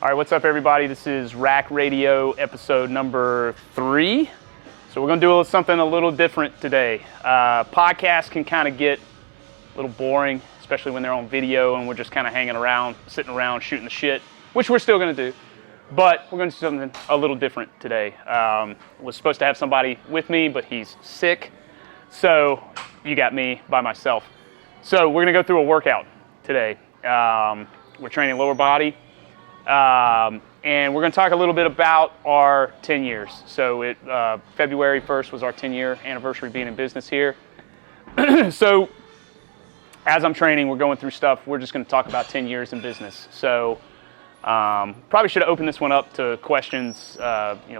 All right, what's up, everybody? This is Rack Radio episode number 3. So we're going to do something a little different today. Podcasts can kind of get a little boring, especially when they're on video and we're just kind of hanging around, sitting around, shooting the shit, which we're still going to do. But we're going to do something a little different today. Was supposed to have somebody with me, but he's sick. So you got me by myself. So we're going to go through a workout today. We're training lower body. And we're going to talk a little bit about our 10 years. So February 1st was our 10-year anniversary being in business here. So as I'm training, we're going through stuff. We're just going to talk about 10 years in business. So probably should have opened this one up to questions,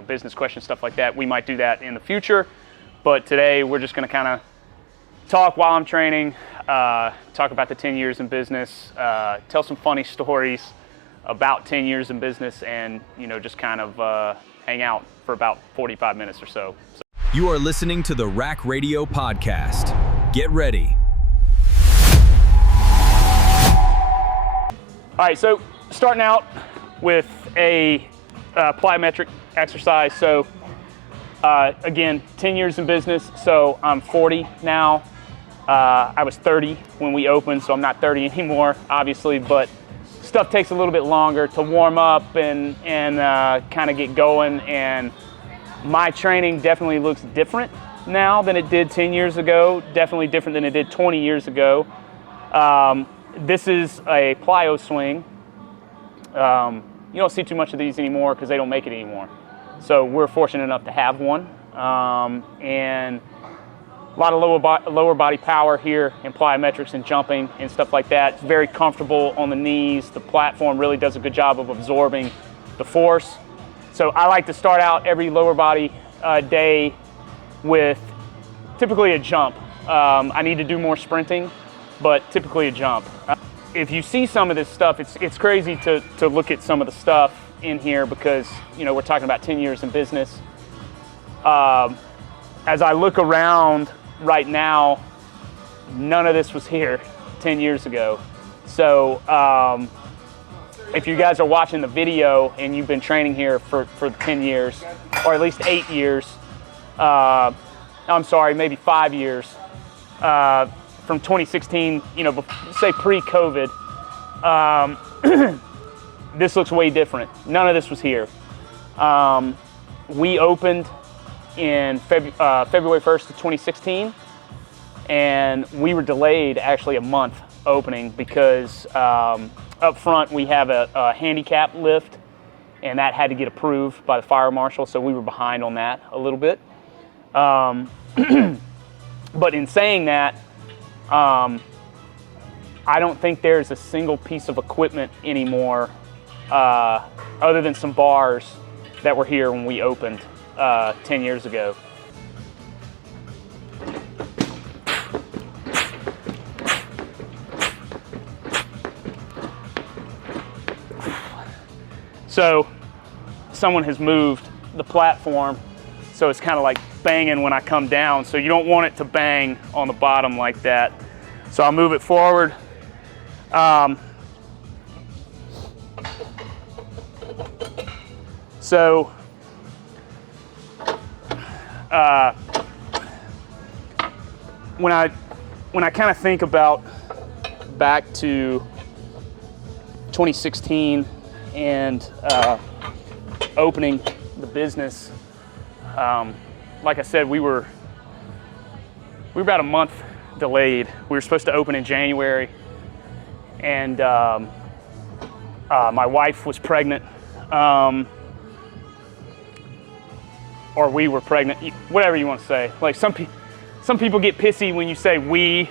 business questions, stuff like that. We might do that in the future. But today we're just going to kind of talk while I'm training, talk about the 10 years in business, tell some funny stories about 10 years in business, and just kind of hang out for about 45 minutes or so. You are listening to the Rack Radio podcast. Get ready. All right, so starting out with a plyometric exercise. So again, 10 years in business, so I'm 40 now. I was 30 when we opened, so I'm not 30 anymore, obviously, but stuff takes a little bit longer to warm up and kind of get going, and my training definitely looks different now than it did 10 years ago, definitely different than it did 20 years ago. This is a plyo swing. You don't see too much of these anymore because they don't make it anymore. So we're fortunate enough to have one, and a lot of lower body power here in plyometrics and jumping and stuff like that. It's very comfortable on the knees. The platform really does a good job of absorbing the force. So I like to start out every lower body day with typically a jump. I need to do more sprinting, but typically a jump. If you see some of this stuff, it's crazy to look at some of the stuff in here because we're talking about 10 years in business. As I look around right now, none of this was here 10 years ago. So if you guys are watching the video and you've been training here for 10 years, or at least 8 years, I'm sorry, maybe 5 years, from 2016, say pre-COVID, this looks way different. None of this was here. We opened in February 1st of 2016, and we were delayed actually a month opening because up front we have a handicap lift, and that had to get approved by the fire marshal, so we were behind on that a little bit. But in saying that, I don't think there's a single piece of equipment anymore other than some bars that were here when we opened 10 years ago. So someone has moved the platform, so it's kind of like banging when I come down, so you don't want it to bang on the bottom like that. So I'll move it forward. So when I kind of think about back to 2016 and opening the business, like I said, we were about a month delayed. We were supposed to open in January, and my wife was pregnant. Or we were pregnant, whatever you want to say. Like some people get pissy when you say we,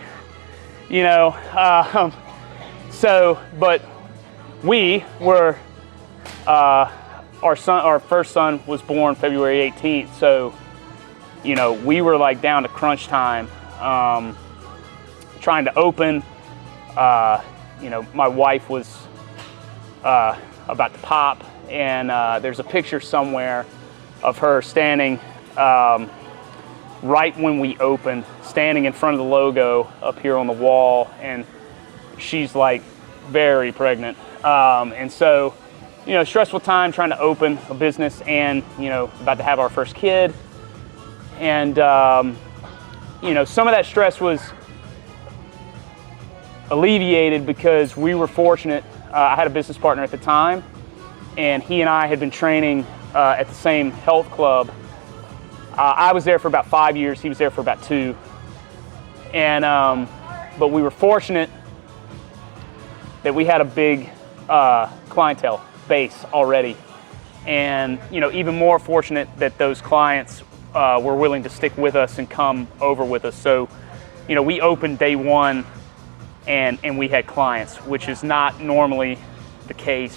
but we were, our first son was born February 18th. So, we were like down to crunch time, trying to open. My wife was about to pop, and there's a picture somewhere of her standing right when we opened, standing in front of the logo up here on the wall, and she's like very pregnant. And so stressful time trying to open a business and, about to have our first kid. And, some of that stress was alleviated because we were fortunate. I had a business partner at the time, and he and I had been training at the same health club. I was there for about 5 years. He was there for about 2. And, but we were fortunate that we had a big clientele base already. And, even more fortunate that those clients were willing to stick with us and come over with us. So, we opened day 1 and we had clients, which is not normally the case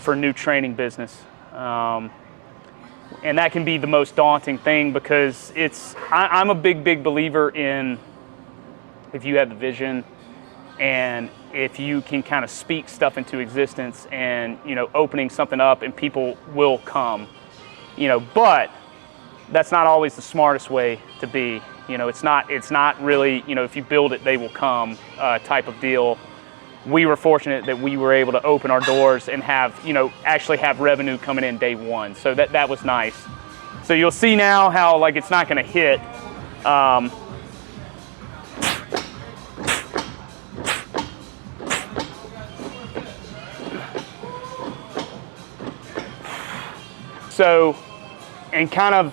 for a new training business. And that can be the most daunting thing because I'm a big believer in if you have the vision and if you can kind of speak stuff into existence and, opening something up and people will come, but that's not always the smartest way to be. It's not really, if you build it, they will come type of deal. We were fortunate that we were able to open our doors and have, actually have revenue coming in day 1. So that was nice. So you'll see now how it's not going to hit. So, and kind of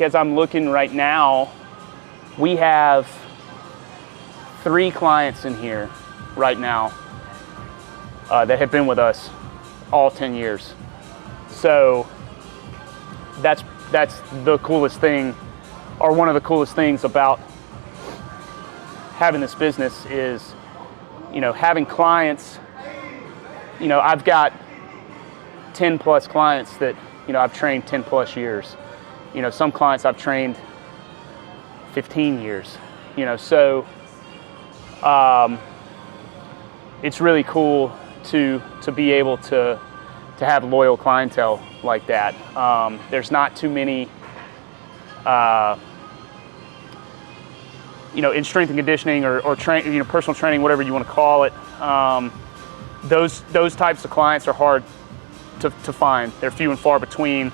as I'm looking right now, we have 3 clients in here right now that have been with us all 10 years. So that's the coolest thing, or one of the coolest things about having this business is, having clients. I've got 10 plus clients that, I've trained 10 plus years. Some clients I've trained 15 years, so it's really cool to be able to have loyal clientele like that. There's not too many, in strength and conditioning or personal training, whatever you want to call it. Those types of clients are hard to find. They're few and far between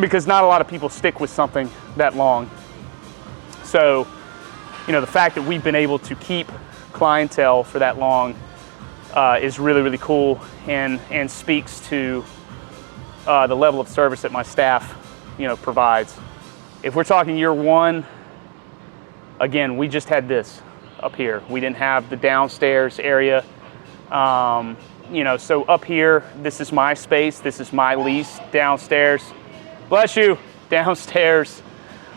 because not a lot of people stick with something that long. So, the fact that we've been able to keep clientele for that long is really, really cool and speaks to the level of service that my staff, provides. If we're talking year 1, again, we just had this up here. We didn't have the downstairs area. So up here, this is my space. This is my lease downstairs. Bless you. Downstairs,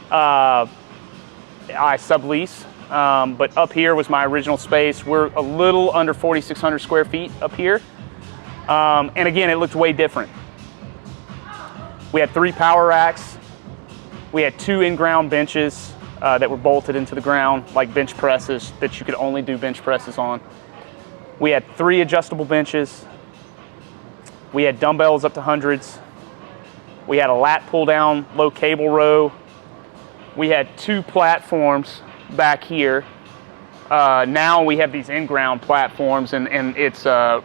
I sublease. But up here was my original space. We're a little under 4,600 square feet up here. And again, it looked way different. We had 3 power racks. We had 2 in-ground benches that were bolted into the ground, like bench presses that you could only do bench presses on. We had 3 adjustable benches. We had dumbbells up to hundreds. We had a lat pull down low cable row. We had 2 platforms back here. Now we have these in-ground platforms and it's the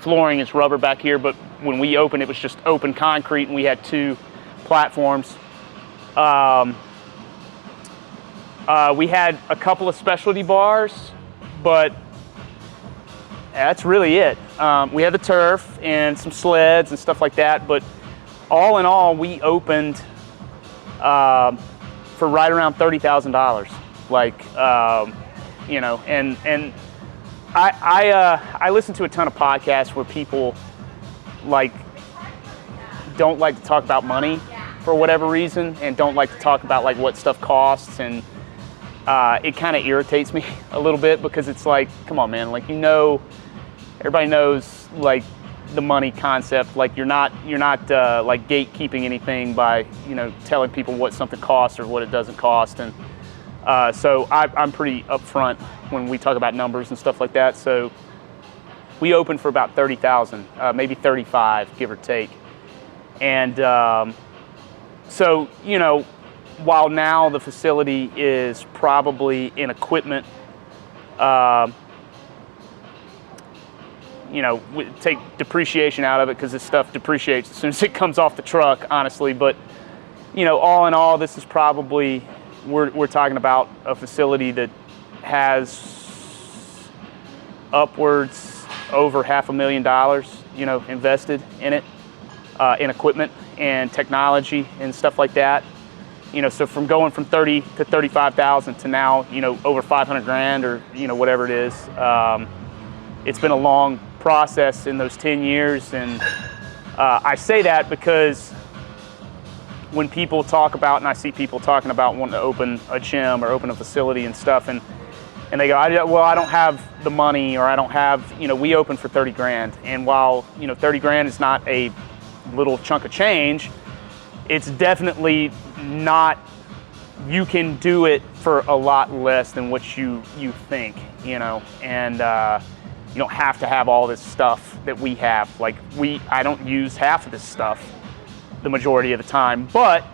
flooring is rubber back here, but when we opened it was just open concrete and we had 2 platforms. We had a couple of specialty bars, but that's really it. We had the turf and some sleds and stuff like that, but all in all, we opened for right around $30,000. And I listen to a ton of podcasts where people don't like to talk about money for whatever reason and don't like to talk about what stuff costs, and it kind of irritates me a little bit because it's come on, man, everybody knows the money concept. You're not gatekeeping anything by telling people what something costs or what it doesn't cost, and so I'm pretty upfront when we talk about numbers and stuff like that. So we opened for about 30,000, maybe 35, give or take, and so while now the facility is probably in equipment take depreciation out of it because this stuff depreciates as soon as it comes off the truck, honestly. But, all in all, this is probably, we're talking about a facility that has upwards over $500,000, invested in it, in equipment and technology and stuff like that. So from going from 30 to 35,000 to now, over 500 grand or, whatever it is. It's been a long process in those 10 years. And I say that because when people talk about, and I see people talking about wanting to open a gym or open a facility and stuff, and they go, I don't have the money, or I don't have, we open for 30 grand. And while, 30 grand is not a little chunk of change, it's definitely not, you can do it for a lot less than what you think, and you don't have to have all this stuff that we have. Like I don't use half of this stuff the majority of the time, but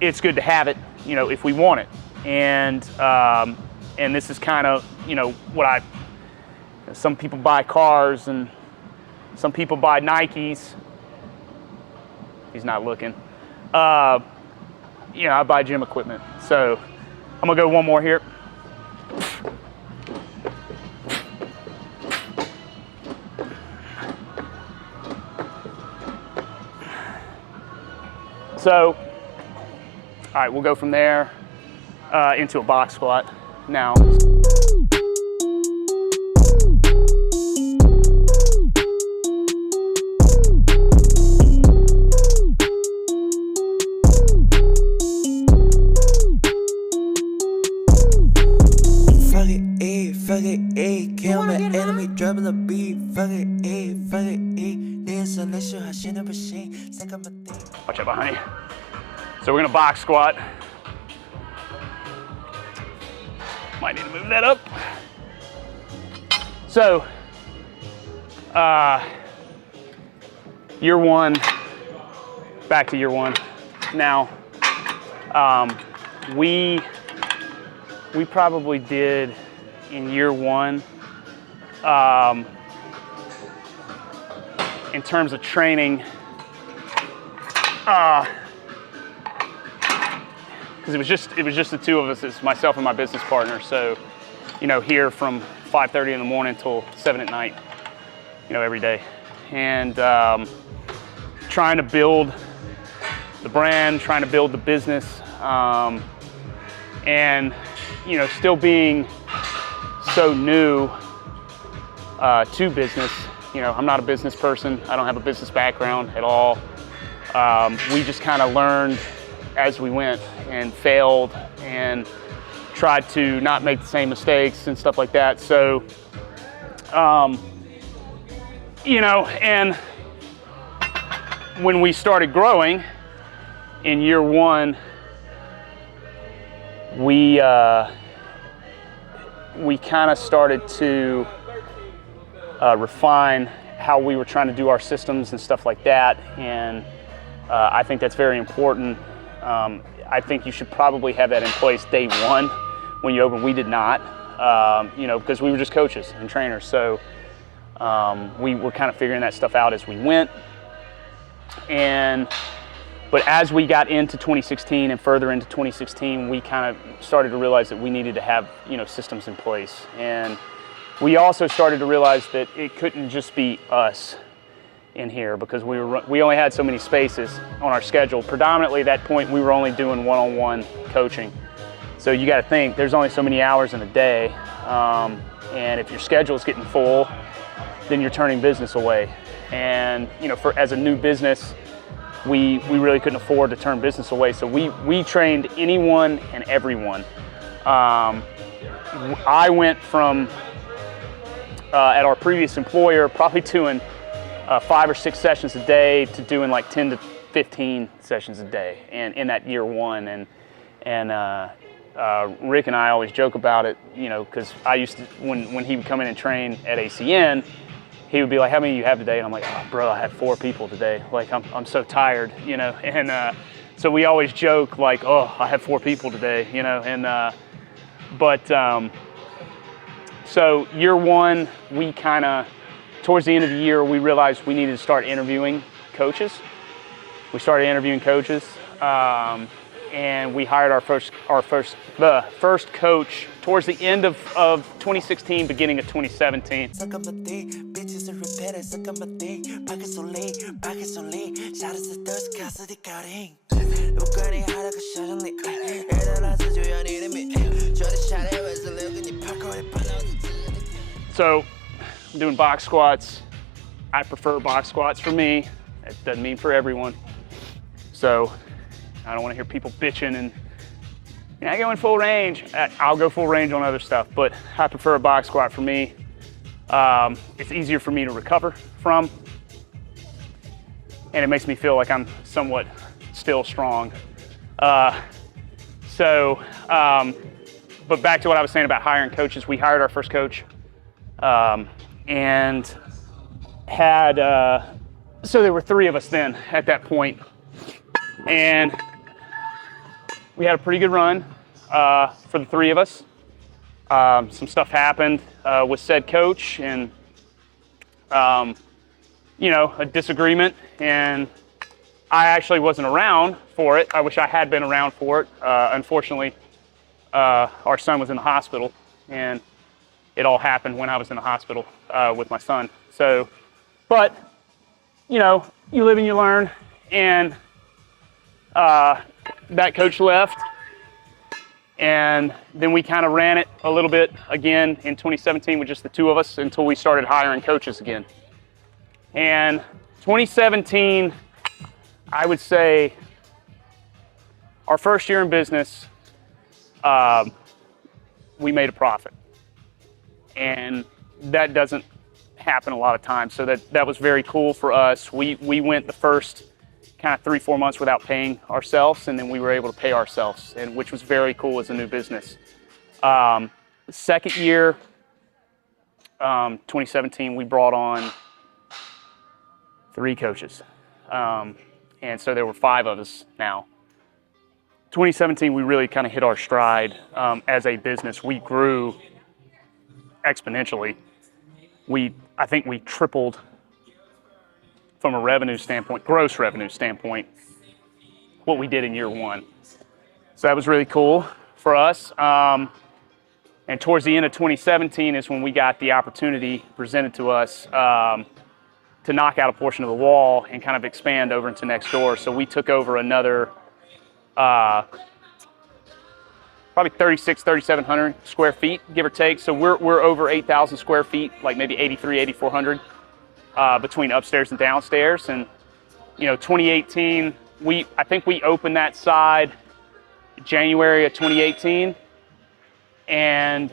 it's good to have it, if we want it. And this is kind of, what some people buy cars and some people buy Nikes. He's not looking. I buy gym equipment. So I'm gonna go one more here. So, all right, we'll go from there into a box squat now. Fuck it, kill my enemy, drop the beat. Fuck it, this unless you have shit up a shame. Watch out behind you. So we're gonna box squat. Might need to move that up. So, year one, back to year one. Now, we probably did in year one, in terms of training, because it was just the two of us, it's myself and my business partner. So, here from 5:30 in the morning till 7 at night, every day, and trying to build the brand, trying to build the business, and still being so new to business. I'm not a business person. I don't have a business background at all. We just kind of learned as we went and failed and tried to not make the same mistakes and stuff like that. So, and when we started growing in year one, we kind of started to refine how we were trying to do our systems and stuff like that. And I think that's very important. I think you should probably have that in place day one when you open. We did not, because we were just coaches and trainers. So we were kind of figuring that stuff out as we went. But as we got into 2016 and further into 2016, we kind of started to realize that we needed to have, systems in place. And we also started to realize that it couldn't just be us in here, because we only had so many spaces on our schedule. Predominantly at that point, we were only doing one-on-one coaching. So you got to think, there's only so many hours in a day. And if your schedule is getting full, then you're turning business away. And, as a new business, we really couldn't afford to turn business away. So we trained anyone and everyone. I went from, at our previous employer, probably doing 5 or 6 sessions a day to doing like 10 to 15 sessions a day, and in that year one. And Rick and I always joke about it, because I used to, when he would come in and train at ACN, he would be like, how many do you have today? And I'm like, oh, bro, I had 4 people today. Like, I'm so tired, And so we always joke like, oh, I have 4 people today, So year one, we kind of towards the end of the year, we realized we needed to start interviewing coaches. We started interviewing coaches, and we hired the first coach towards the end of 2016, beginning of 2017. Suck up my dick, bitches are repetitive. Suck up my dick, pockets so lean, pockets so lean. Shout out to thirst, casa de caring. Look at it, how to shut on it. And I said you needed me. Try to shot it, was a little in your pocket. So, I'm doing box squats. I prefer box squats for me. It doesn't mean for everyone. So, I don't want to hear people bitching and I go in full range. I'll go full range on other stuff, but I prefer a box squat for me. It's easier for me to recover from, and it makes me feel like I'm somewhat still strong. But back to what I was saying about hiring coaches. We hired our first coach, and had, so there were 3 of us then at that point, and we had a pretty good run for the 3 of us. Some stuff happened with said coach, and a disagreement, and I actually wasn't around for it. I wish I had been around for it. Unfortunately, our son was in the hospital, and it all happened when I was in the hospital with my son. So, but you live and you learn, and that coach left, and then we kind of ran it a little bit again in 2017 with just the 2 of us until we started hiring coaches again. And 2017, I would say our first year in business, we made a profit, and that doesn't happen a lot of times. So that was very cool for us. We went the first kind of 3-4 months without paying ourselves, and then we were able to pay ourselves, and which was very cool as a new business. The second year, 2017, we brought on 3 coaches, and so there were 5 of us now. 2017, we really kind of hit our stride as a business. We grew exponentially. I think we tripled from a revenue standpoint, gross revenue standpoint, what we did in year 1. So that was really cool for us. And towards the end of 2017 is when we got the opportunity presented to us to knock out a portion of the wall and kind of expand over into next door. So we took over another probably 3,700 square feet, give or take. So we're over 8,000 square feet, like maybe 8,400 between upstairs and downstairs. And 2018, I think we opened that side January of 2018, and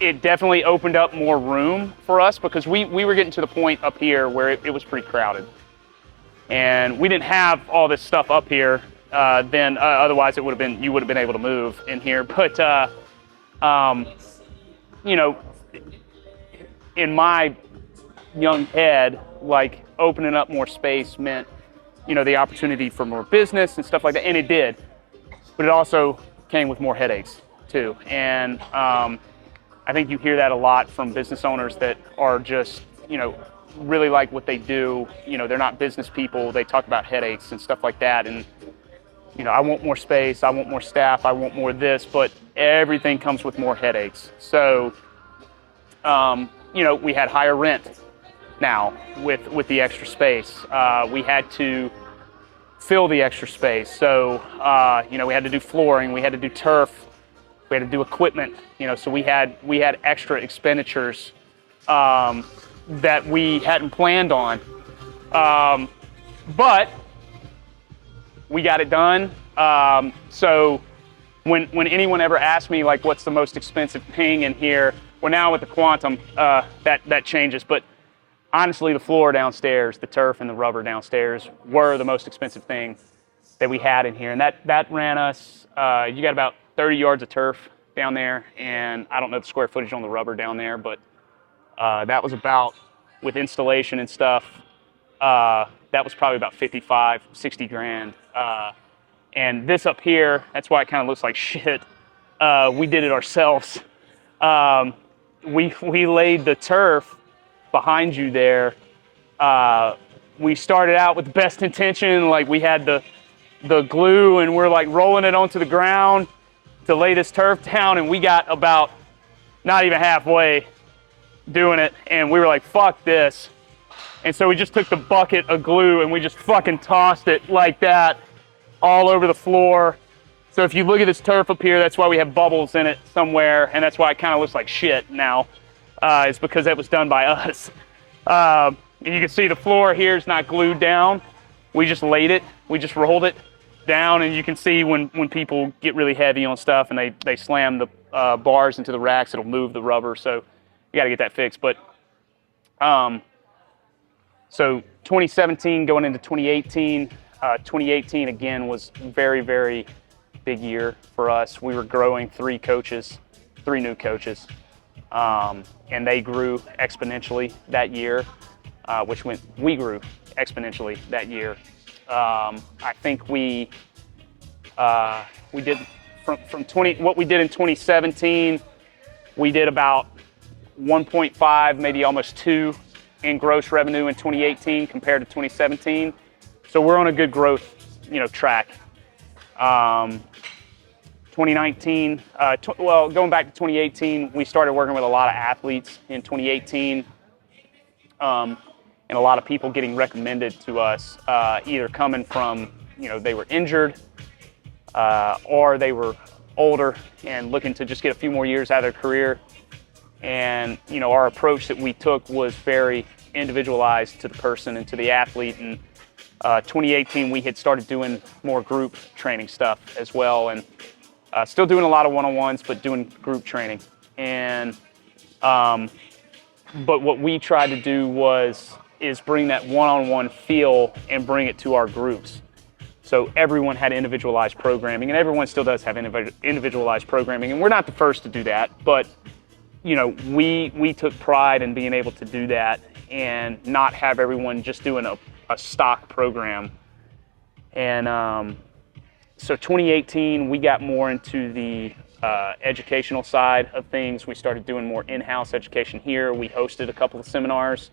it definitely opened up more room for us because we were getting to the point up here where it was pretty crowded, and we didn't have all this stuff up here. Then otherwise you would have been able to move in here. But in my young head, like opening up more space meant the opportunity for more business and stuff like that, and it did. But it also came with more headaches too. And I think you hear that a lot from business owners that are just really like what they do. They're not business people. They talk about headaches and stuff like that. And I want more space, I want more staff, I want more this, but everything comes with more headaches. So, we had higher rent now with the extra space. We had to fill the extra space. So, we had to do flooring, we had to do turf, we had to do equipment, so we had extra expenditures that we hadn't planned on. But we got it done. So when anyone ever asks me like what's the most expensive thing in here, well, now with the Quantum, that changes. But honestly, the floor downstairs, the turf and the rubber downstairs were the most expensive thing that we had in here. And that ran us, you got about 30 yards of turf down there, and I don't know the square footage on the rubber down there, but that was about, with installation and stuff, that was probably about 55, 60 grand. And this up here, that's why it kind of looks like shit. We did it ourselves. we laid the turf behind you there. We started out with the best intention, like we had the glue and we're like rolling it onto the ground to lay this turf down, and we got about not even halfway doing it, and we were like, fuck this. And so we just took the bucket of glue and we just fucking tossed it like that all over the floor. So if you look at this turf up here, that's why we have bubbles in it somewhere, and that's why it kind of looks like shit now. It's because that was done by us. And you can see the floor here is not glued down. We just laid it, we just rolled it down, and you can see when people get really heavy on stuff and they slam the bars into the racks, it'll move the rubber, so you gotta get that fixed. But so 2017 going into 2018, 2018 again was very, very big year for us. We were growing 3 new coaches, and they grew exponentially that year, which meant we grew exponentially that year. I think we did what we did in 2017, we did about 1.5, maybe almost 2 in gross revenue in 2018 compared to 2017. So we're on a good growth, track. 2019, going back to 2018, we started working with a lot of athletes in 2018, and a lot of people getting recommended to us, either coming from, they were injured, or they were older and looking to just get a few more years out of their career. And, our approach that we took was very individualized to the person and to the athlete. And 2018, we had started doing more group training stuff as well, and still doing a lot of one-on-ones, but doing group training. And but what we tried to do is bring that one-on-one feel and bring it to our groups. So everyone had individualized programming, and everyone still does have individualized programming. And we're not the first to do that, but we took pride in being able to do that and not have everyone just doing a stock program. And so 2018, we got more into the educational side of things. We started doing more in-house education here. We hosted a couple of seminars.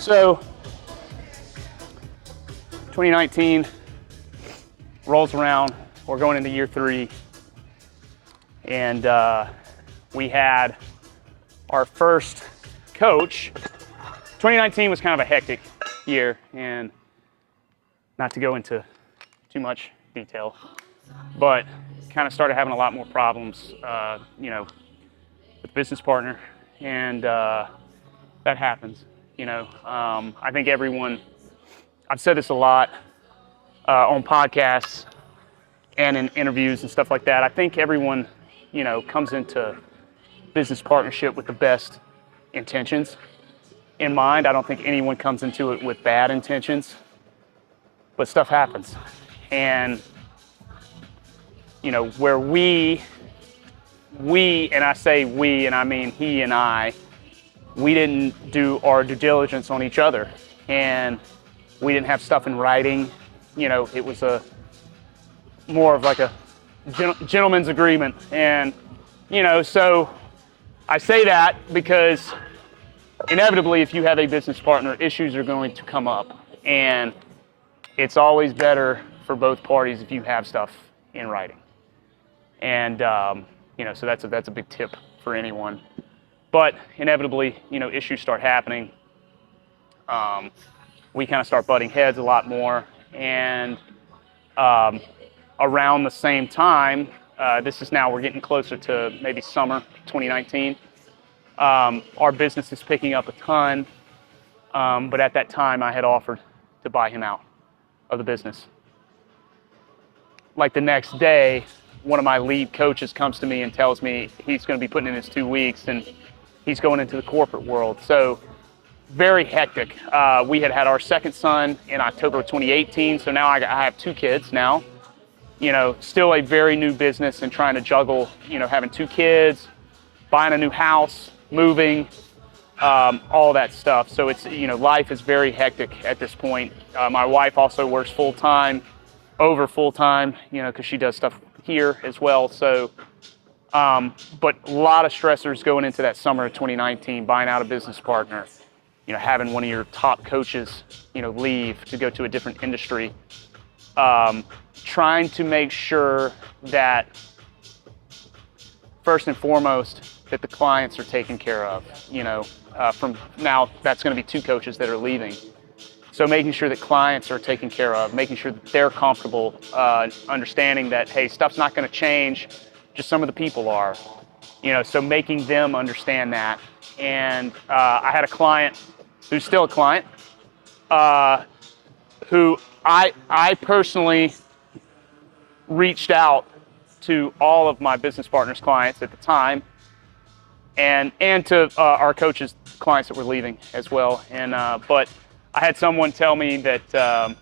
So 2019 rolls around, we're going into year 3, and we had our first coach. 2019 was kind of a hectic year, and not to go into too much detail, but kind of started having a lot more problems, with business partner, and that happens. I think everyone, I've said this a lot on podcasts and in interviews and stuff like that. I think everyone, comes into business partnership with the best intentions in mind. I don't think anyone comes into it with bad intentions, but stuff happens. And, where we, and I say we, and I mean he and I, we didn't do our due diligence on each other, and we didn't have stuff in writing. It was more of like a gentleman's agreement. And, so I say that because inevitably, if you have a business partner, issues are going to come up, and it's always better for both parties if you have stuff in writing. And, so that's a big tip for anyone. But inevitably, issues start happening. We kind of start butting heads a lot more. And around the same time, we're getting closer to maybe summer 2019. Our business is picking up a ton. But at that time, I had offered to buy him out of the business. like the next day, one of my lead coaches comes to me and tells me he's going to be putting in his 2 weeks and he's going into the corporate world. So very hectic. We had our second son in October of 2018. So now I have 2 kids now, still a very new business and trying to juggle, having 2 kids, buying a new house, moving, all that stuff. So it's, life is very hectic at this point. My wife also works full-time, over full-time, because she does stuff here as well. So, but a lot of stressors going into that summer of 2019, buying out a business partner, having one of your top coaches, leave to go to a different industry, trying to make sure that first and foremost, that the clients are taken care of, from now that's going to be 2 coaches that are leaving. So making sure that clients are taken care of, making sure that they're comfortable, understanding that, hey, stuff's not going to change, just some of the people are, so making them understand that. And I had a client who's still a client, who I personally reached out to all of my business partners' clients at the time, and to our coaches' clients that were leaving as well. And but I had someone tell me that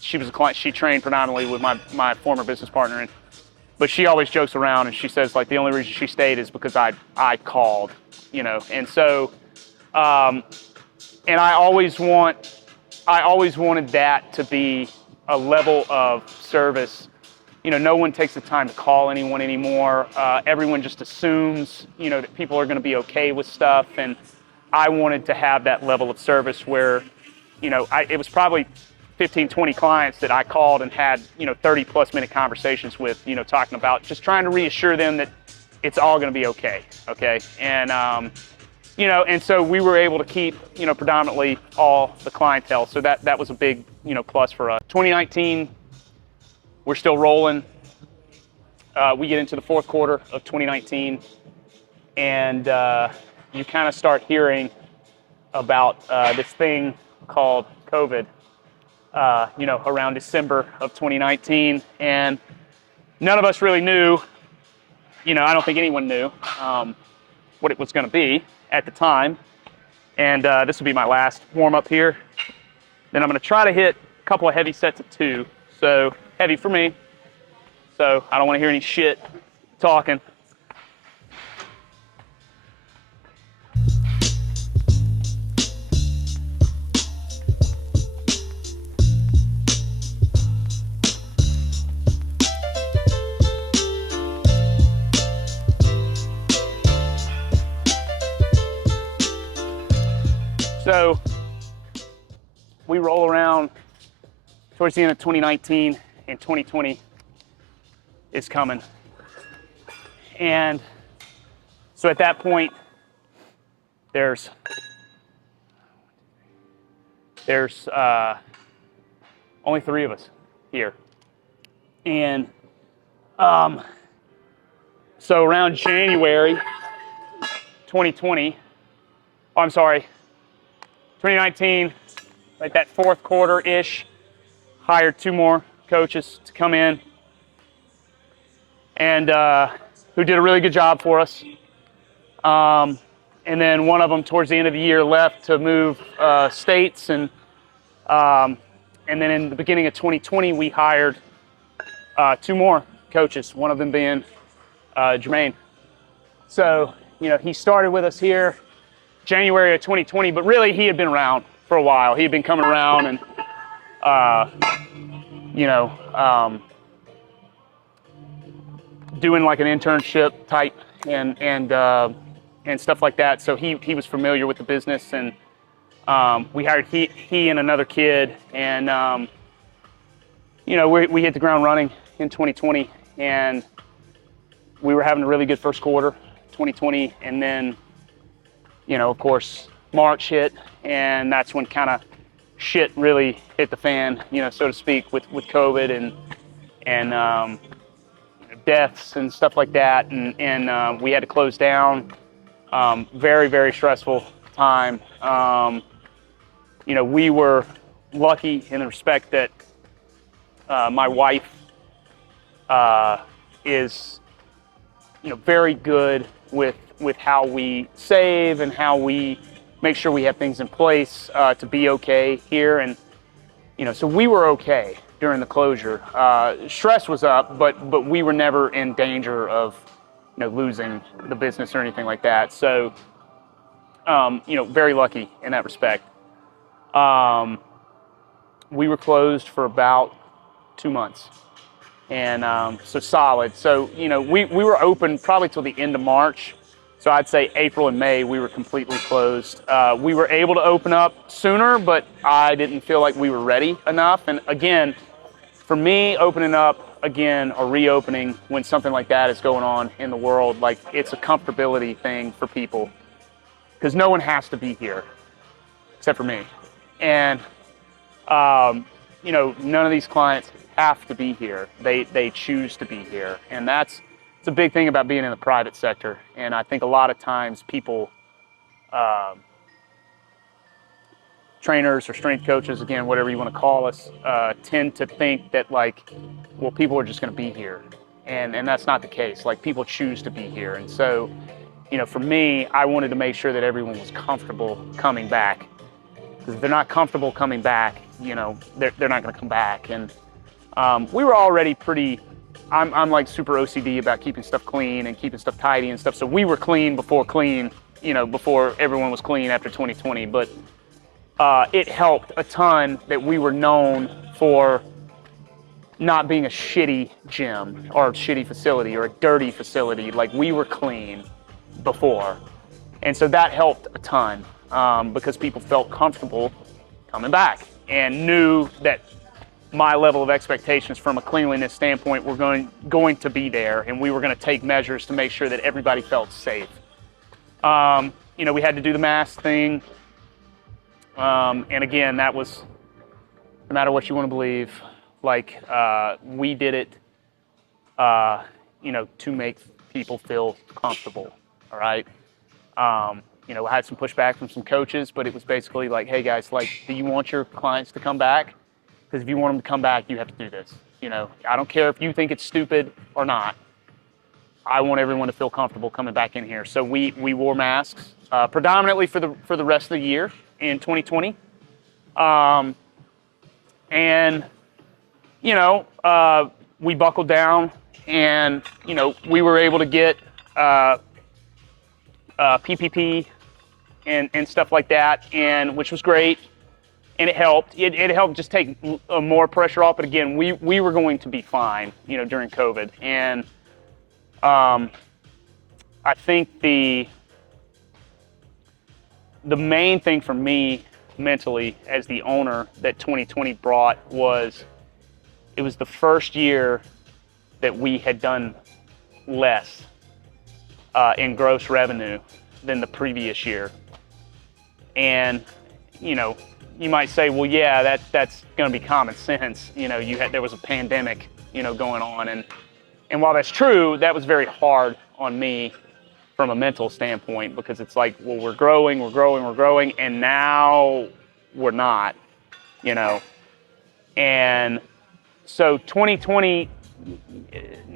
she was a client. She trained predominantly with my former business partner, but she always jokes around and she says, like, the only reason she stayed is because I called, And so, and I always wanted that to be a level of service. No one takes the time to call anyone anymore. Everyone just assumes, that people are going to be okay with stuff. And I wanted to have that level of service where, it was probably 15, 20 clients that I called and had, 30 plus minute conversations with, talking about just trying to reassure them that it's all going to be okay. Okay. And, and so we were able to keep, predominantly all the clientele. So that was a big, plus for us. 2019, we're still rolling. We get into the 4th quarter of 2019, and you kind of start hearing about this thing called COVID, around December of 2019. And none of us really knew, I don't think anyone knew what it was going to be at the time. And this will be my last warm-up here. Then I'm going to try to hit a couple of heavy sets of 2. So heavy for me. So I don't want to hear any shit talking. So we roll around towards the end of 2019, and 2020 is coming. And so at that point, there's only 3 of us here. And so around January 2020, 2019, like that 4th quarter-ish, hired 2 more coaches to come in, and who did a really good job for us. And then one of them towards the end of the year left to move states, and then in the beginning of 2020 we hired 2 more coaches, one of them being Jermaine. So he started with us here January of 2020, but really he had been around for a while. He had been coming around and doing like an internship type and stuff like that. So he was familiar with the business, and we hired he and another kid, and we hit the ground running in 2020, and we were having a really good first quarter 2020, and then of course March hit, and that's when kind of shit really hit the fan, so to speak, with COVID and deaths and stuff like that, and we had to close down. Very, very stressful time. We were lucky in the respect that my wife is, very good with how we save and how we make sure we have things in place to be okay here. And, so we were okay during the closure. Stress was up, but we were never in danger of, losing the business or anything like that. So, very lucky in that respect. We were closed for about 2 months. And so solid. So, we were open probably till the end of March. So I'd say April and May, we were completely closed. We were able to open up sooner, but I didn't feel like we were ready enough. And again, for me, opening up again or reopening when something like that is going on in the world, like it's a comfortability thing for people because no one has to be here except for me. And, none of these clients have to be here. They choose to be here. And it's a big thing about being in the private sector. And I think a lot of times people, trainers or strength coaches, again, whatever you want to call us, tend to think that people are just going to be here. And that's not the case. Like people choose to be here. And so, for me, I wanted to make sure that everyone was comfortable coming back. Because if they're not comfortable coming back, they're not going to come back. And we were already I'm like super OCD about keeping stuff clean and keeping stuff tidy and stuff. So we were clean, before everyone was clean after 2020. But it helped a ton that we were known for not being a shitty gym or a shitty facility or a dirty facility. Like we were clean before. And so that helped a ton because people felt comfortable coming back and knew that my level of expectations from a cleanliness standpoint were going to be there, and we were going to take measures to make sure that everybody felt safe. We had to do the mask thing, and again, that was, no matter what you want to believe, we did it, to make people feel comfortable. All right. I had some pushback from some coaches, but it was basically like, hey guys, do you want your clients to come back? Because if you want them to come back, you have to do this. I don't care if you think it's stupid or not. I want everyone to feel comfortable coming back in here. So we wore masks predominantly for the rest of the year in 2020. We buckled down, and we were able to get PPP and stuff like that, and which was great. And it helped. It helped just take more pressure off. But again, we were going to be fine, during COVID. And I think the main thing for me mentally as the owner that 2020 brought was it was the first year that we had done less in gross revenue than the previous year. And, you might say, well, yeah, that's going to be common sense. There was a pandemic, going on. And while that's true, that was very hard on me from a mental standpoint, because it's like, well, we're growing, and now we're not, And so 2020,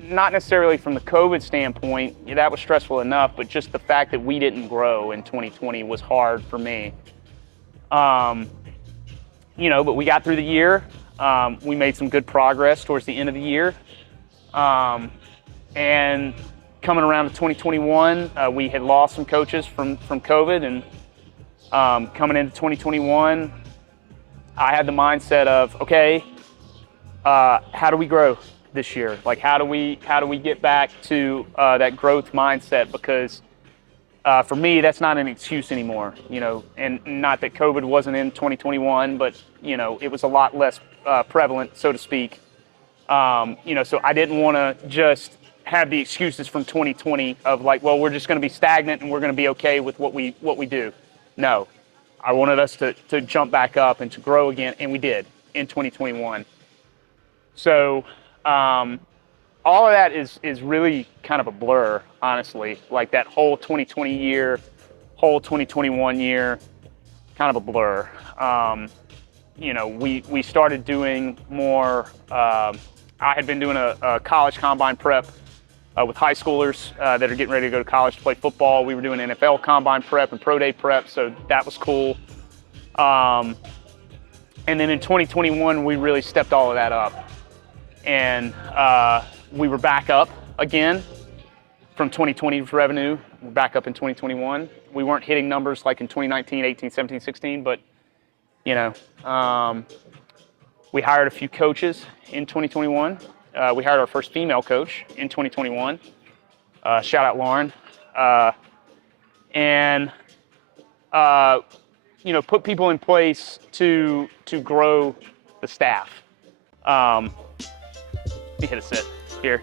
not necessarily from the COVID standpoint, that was stressful enough, but just the fact that we didn't grow in 2020 was hard for me. But we got through the year. We made some good progress towards the end of the year. And coming around to 2021, we had lost some coaches from COVID, and coming into 2021, I had the mindset of, okay, how do we grow this year? How do we get back to that growth mindset? Because for me, that's not an excuse anymore, and not that COVID wasn't in 2021, but, it was a lot less prevalent, so to speak. So I didn't want to just have the excuses from 2020 of well, we're just going to be stagnant and we're going to be okay with what we do. No, I wanted us to jump back up and to grow again, and we did in 2021. So all of that is really kind of a blur, honestly. That whole 2020 year, whole 2021 year, kind of a blur. We started doing more I had been doing a college combine prep with high schoolers that are getting ready to go to college to play football. We were doing NFL combine prep and pro day prep, so that was cool. And then in 2021, we really stepped all of that up. And we were back up again from 2020's revenue. We're back up in 2021. We weren't hitting numbers like in 2019, 18, 17, 16, but you know, we hired a few coaches in 2021. We hired our first female coach in 2021. Shout out Lauren. And you know, put people in place to grow the staff. Let me hit a sit here.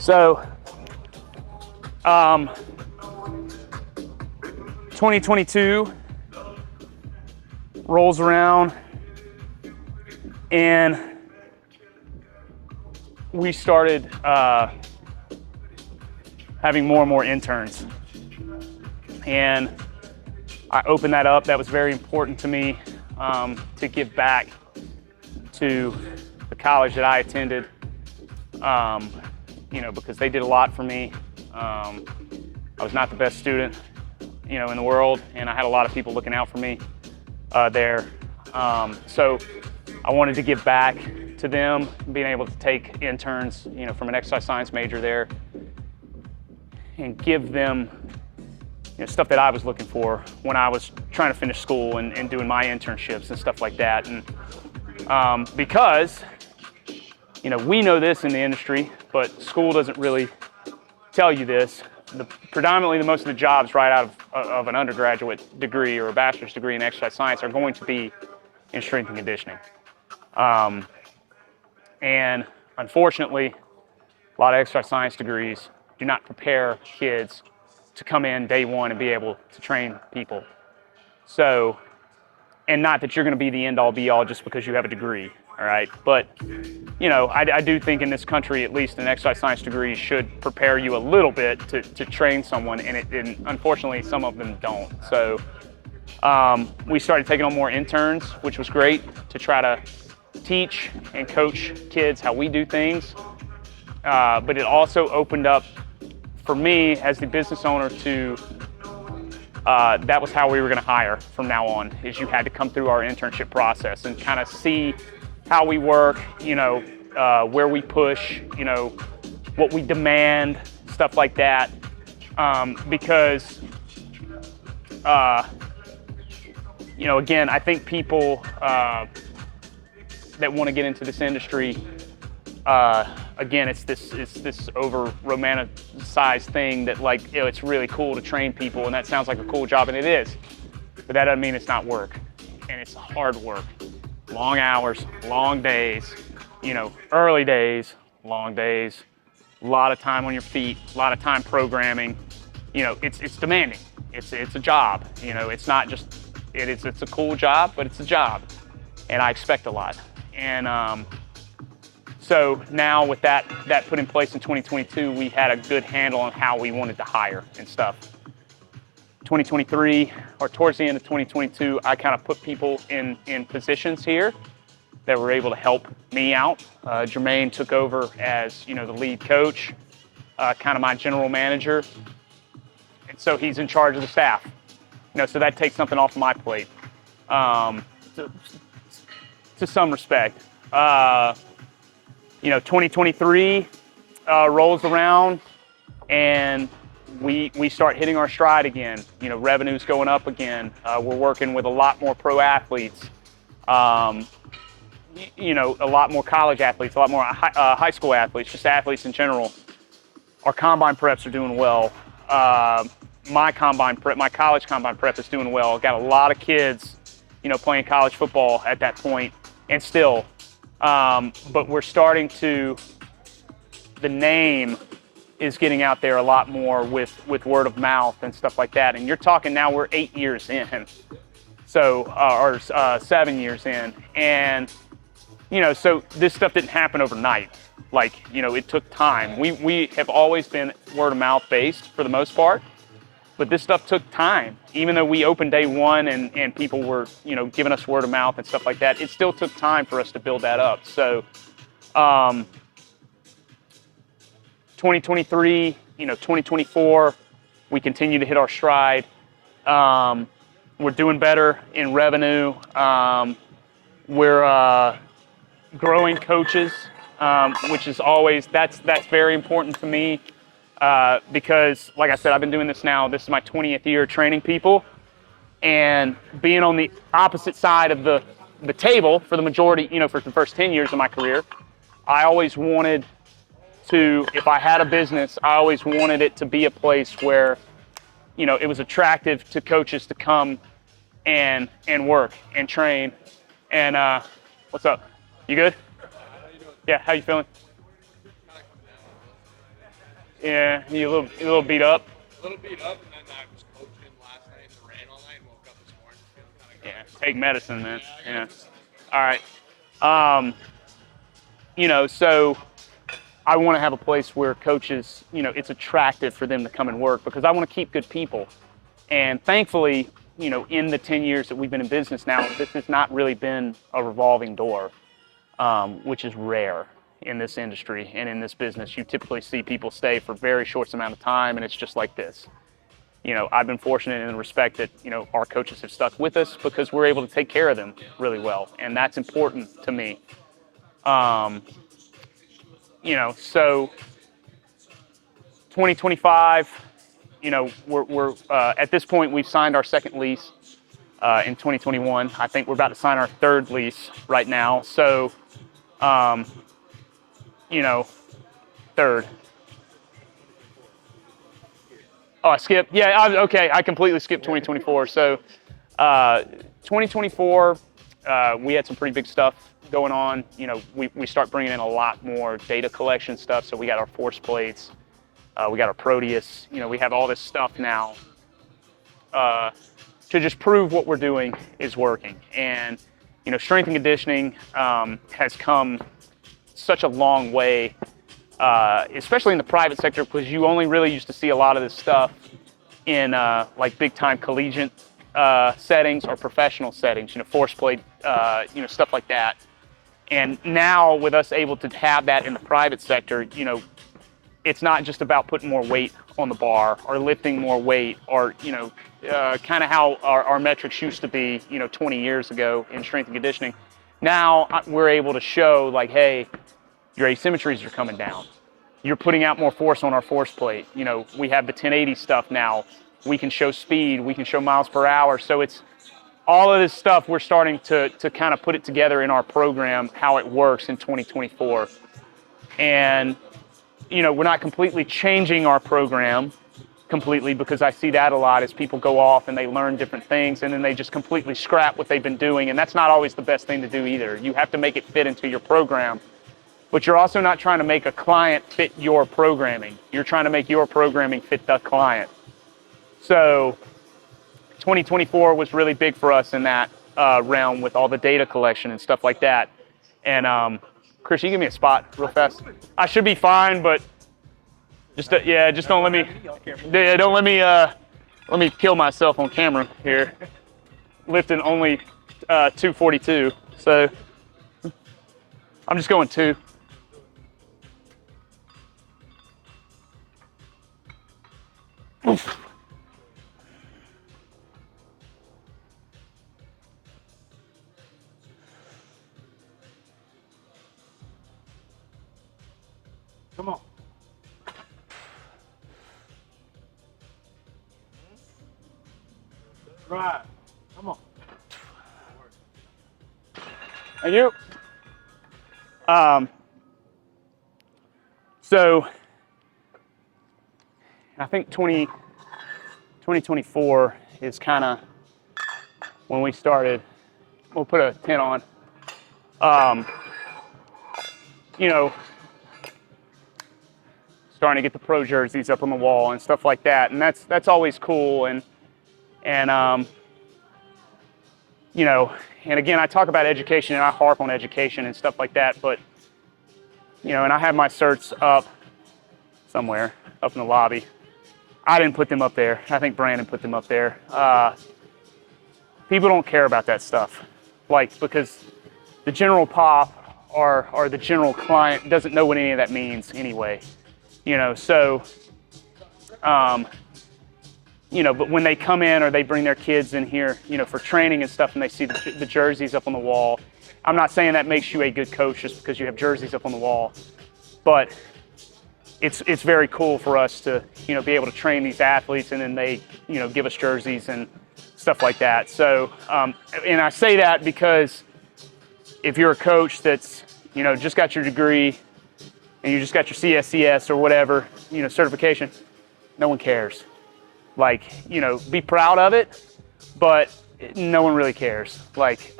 So, 2022 rolls around and we started having more and more interns. And I opened that up. That was very important to me to give back to the college that I attended. You know, because they did a lot for me. I was not the best student, you know, in the world, and I had a lot of people looking out for me there. So I wanted to give back to them, being able to take interns, you know, from an exercise science major there, and give them, you know, stuff that I was looking for when I was trying to finish school and doing my internships and stuff like that. And because, you know, we know this in the industry, but school doesn't really tell you this. Predominantly, most of the jobs right out of an undergraduate degree or a bachelor's degree in exercise science are going to be in strength and conditioning. And unfortunately, a lot of exercise science degrees do not prepare kids to come in day one and be able to train people. So, and not that you're going to be the end-all be-all just because you have a degree. All right, but you know, I do think in this country, at least an exercise science degree should prepare you a little bit to train someone, and unfortunately some of them don't. So we started taking on more interns, which was great, to try to teach and coach kids how we do things. But it also opened up for me as the business owner to, that was how we were going to hire from now on, is you had to come through our internship process and kind of see how we work, you know, where we push, you know, what we demand, stuff like that. Because, you know, again, I think people that want to get into this industry, again, it's this over romanticized thing that, like, you know, it's really cool to train people and that sounds like a cool job, and it is, but that doesn't mean it's not work, and it's hard work. Long hours, long days, you know, early days, long days, a lot of time on your feet, a lot of time programming. You know, it's demanding. It's a job. You know, it's not just, it's a cool job, but it's a job. And I expect a lot. And so now with that put in place in 2022, we had a good handle on how we wanted to hire and stuff. 2023, or towards the end of 2022, I kind of put people in positions here that were able to help me out. Jermaine took over as, you know, the lead coach, kind of my general manager. And so he's in charge of the staff. You know, so that takes something off my plate, to some respect. You know, 2023 rolls around and we start hitting our stride again. You know, revenue's going up again. We're working with a lot more pro athletes. You know, a lot more college athletes, a lot more high school athletes, just athletes in general. Our combine preps are doing well. My college combine prep is doing well. Got a lot of kids, you know, playing college football at that point, and still. But we're starting to the name is getting out there a lot more with word of mouth and stuff like that. And you're talking now we're 8 years in, so or 7 years in, and so this stuff didn't happen overnight. Like, it took time. We have always been word of mouth based for the most part, but this stuff took time. Even though we opened day one and people were, giving us word of mouth and stuff like that, it still took time for us to build that up. So 2023, 2024, we continue to hit our stride. We're doing better in revenue. We're growing coaches, which is always, that's very important to me, because like I said, I've been doing this now, this is my 20th year training people, and being on the opposite side of the table for the majority, for the first 10 years of my career, I always wanted to, if I had a business, I always wanted it to be a place where, it was attractive to coaches to come and work and train. And what's up? You good? Yeah, how you feeling? Yeah, you a little beat up? A little beat up, and then I was coaching last night in the rain all night and woke up this morning feeling kind of good. Yeah, take medicine, man. Yeah. All right. So I want to have a place where coaches, it's attractive for them to come and work, because I want to keep good people. And thankfully, in the 10 years that we've been in business now, this has not really been a revolving door, which is rare in this industry and in this business. You typically see people stay for very short amount of time, and it's just like this. I've been fortunate in the respect that, our coaches have stuck with us because we're able to take care of them really well, and that's important to me. So 2025, we're at this point, we've signed our second lease in 2021. I think we're about to sign our third lease right now. So, third. Oh, I skipped. Yeah, okay. I completely skipped 2024. So, 2024, we had some pretty big stuff going on. We start bringing in a lot more data collection stuff. So we got our force plates, we got our Proteus. We have all this stuff now to just prove what we're doing is working. And strength and conditioning has come such a long way, especially in the private sector, because you only really used to see a lot of this stuff in like big time collegiate settings or professional settings, force plate, stuff like that. And now with us able to have that in the private sector, it's not just about putting more weight on the bar or lifting more weight or, kind of how our metrics used to be, 20 years ago in strength and conditioning. Now we're able to show like, hey, your asymmetries are coming down. You're putting out more force on our force plate. We have the 1080 stuff now. We can show speed, we can show miles per hour. So it's all of this stuff, we're starting to kind of put it together in our program, how it works in 2024. And, we're not completely changing our program completely, because I see that a lot as people go off and they learn different things and then they just completely scrap what they've been doing. And that's not always the best thing to do either. You have to make it fit into your program, but you're also not trying to make a client fit your programming. You're trying to make your programming fit the client. So 2024 was really big for us in that realm with all the data collection and stuff like that. And Chris, you give me a spot real fast. I should be fine, but just don't let me. Yeah, don't let me kill myself on camera here. Lifting only 242, so I'm just going 2. Oof. Come on. Right. Come on. Thank you. So I think 2024 is kind of when we started. We'll put a 10 on. starting to get the pro jerseys up on the wall and stuff like that, and that's always cool. And you know, and again, I talk about education and I harp on education and stuff like that, but you know, and I have my certs up somewhere up in the lobby. I didn't put them up there. I think Brandon put them up there. People don't care about that stuff, like, because the general pop or the general client doesn't know what any of that means anyway. You know, so you know, but when they come in or they bring their kids in here, you know, for training and stuff, and they see the jerseys up on the wall, I'm not saying that makes you a good coach just because you have jerseys up on the wall, but it's very cool for us to, you know, be able to train these athletes, and then they, you know, give us jerseys and stuff like that. So, and I say that because if you're a coach that's, you know, just got your degree and you just got your CSCS or whatever, you know, certification, no one cares. Like, you know, be proud of it, but no one really cares. Like,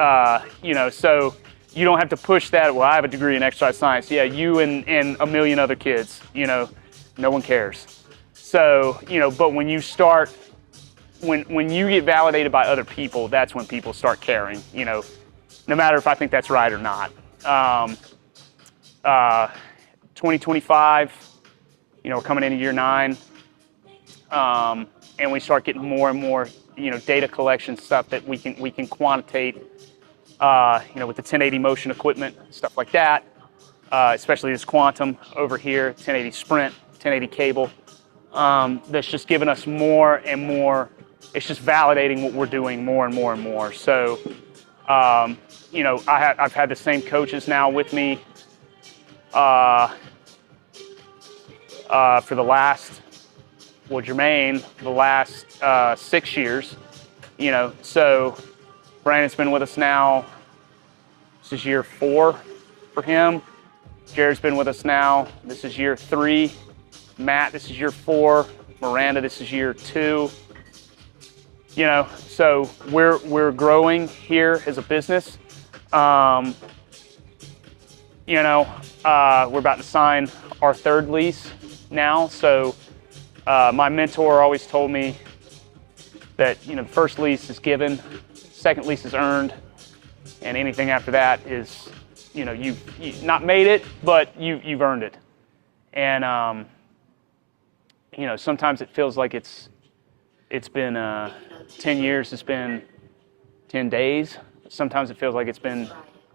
you know, so you don't have to push that. Well, I have a degree in exercise science. Yeah, you and a million other kids, you know, no one cares. So, you know, but when you start, when you get validated by other people, that's when people start caring, you know, no matter if I think that's right or not. 2025, you know, we're coming into year 9. And we start getting more and more, you know, data collection stuff that we can quantitate, you know, with the 1080 motion equipment, stuff like that, especially this Quantum over here, 1080 Sprint, 1080 cable, that's just giving us more and more. It's just validating what we're doing more and more and more. So, you know, I've had the same coaches now with me for the last, well, Jermaine, the last 6 years, you know, so Brandon's been with us now, this is year 4 for him. Jared's been with us now, this is year 3. Matt, this is year 4. Miranda, this is year 2. You know, so we're growing here as a business. You know, we're about to sign our 3rd lease now, so my mentor always told me that, you know, the first lease is given, second lease is earned, and anything after that is, you know, you've not made it, but you've earned it. And you know, sometimes it feels like it's been 10 years, it's been 10 days. Sometimes it feels like it's been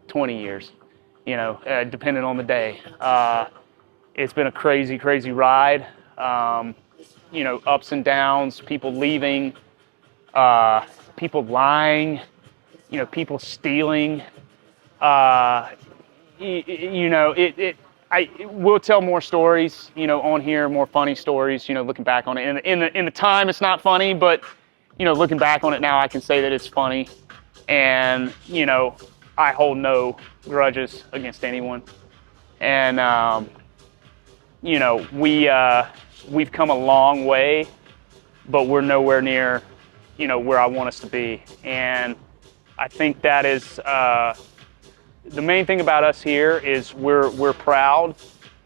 20 years, you know, depending on the day. It's been a crazy, crazy ride. You know, ups and downs, people leaving, people lying, you know, people stealing. You know, we'll tell more stories, you know, on here, more funny stories, you know, looking back on it. In the time, it's not funny, but, you know, looking back on it now, I can say that it's funny. And, you know, I hold no grudges against anyone. And, you know, we've come a long way, but we're nowhere near, you know, where I want us to be. And I think that is the main thing about us here is we're proud,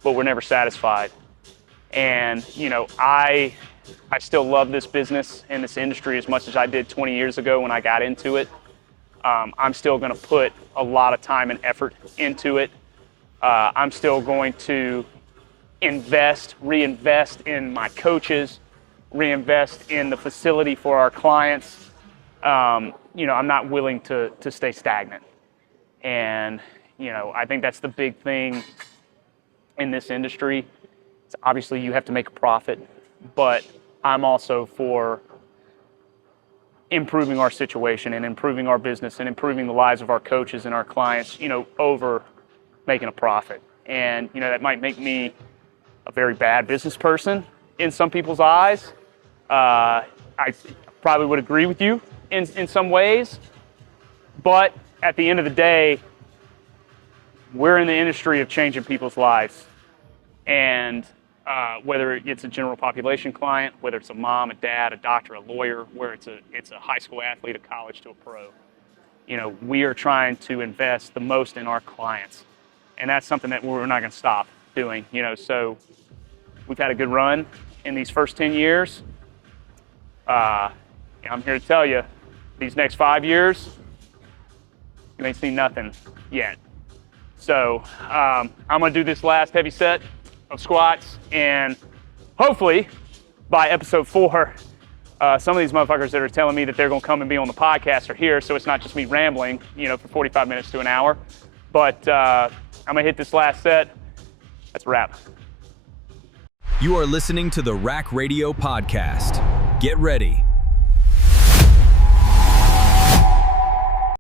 but we're never satisfied. And, you know, I still love this business and this industry as much as I did 20 years ago when I got into it. I'm still going to put a lot of time and effort into it. I'm still going to reinvest in my coaches, reinvest in the facility for our clients. You know, I'm not willing to stay stagnant. And, you know, I think that's the big thing in this industry. It's obviously you have to make a profit, but I'm also for improving our situation and improving our business and improving the lives of our coaches and our clients, you know, over making a profit. And, you know, that might make me a very bad business person in some people's eyes. I probably would agree with you in some ways, but at the end of the day, we're in the industry of changing people's lives. And whether it's a general population client, whether it's a mom, a dad, a doctor, a lawyer, where it's a high school athlete, a college to a pro, you know, we are trying to invest the most in our clients. And that's something that we're not going to stop doing, you know. So We've had a good run in these first 10 years. I'm here to tell you, these next 5 years, you ain't seen nothing yet. So I'm gonna do this last heavy set of squats, and hopefully by episode 4, some of these motherfuckers that are telling me that they're gonna come and be on the podcast are here, so it's not just me rambling, for 45 minutes to an hour. But I'm gonna hit this last set. That's a wrap. You are listening to the Rack Radio Podcast. Get ready.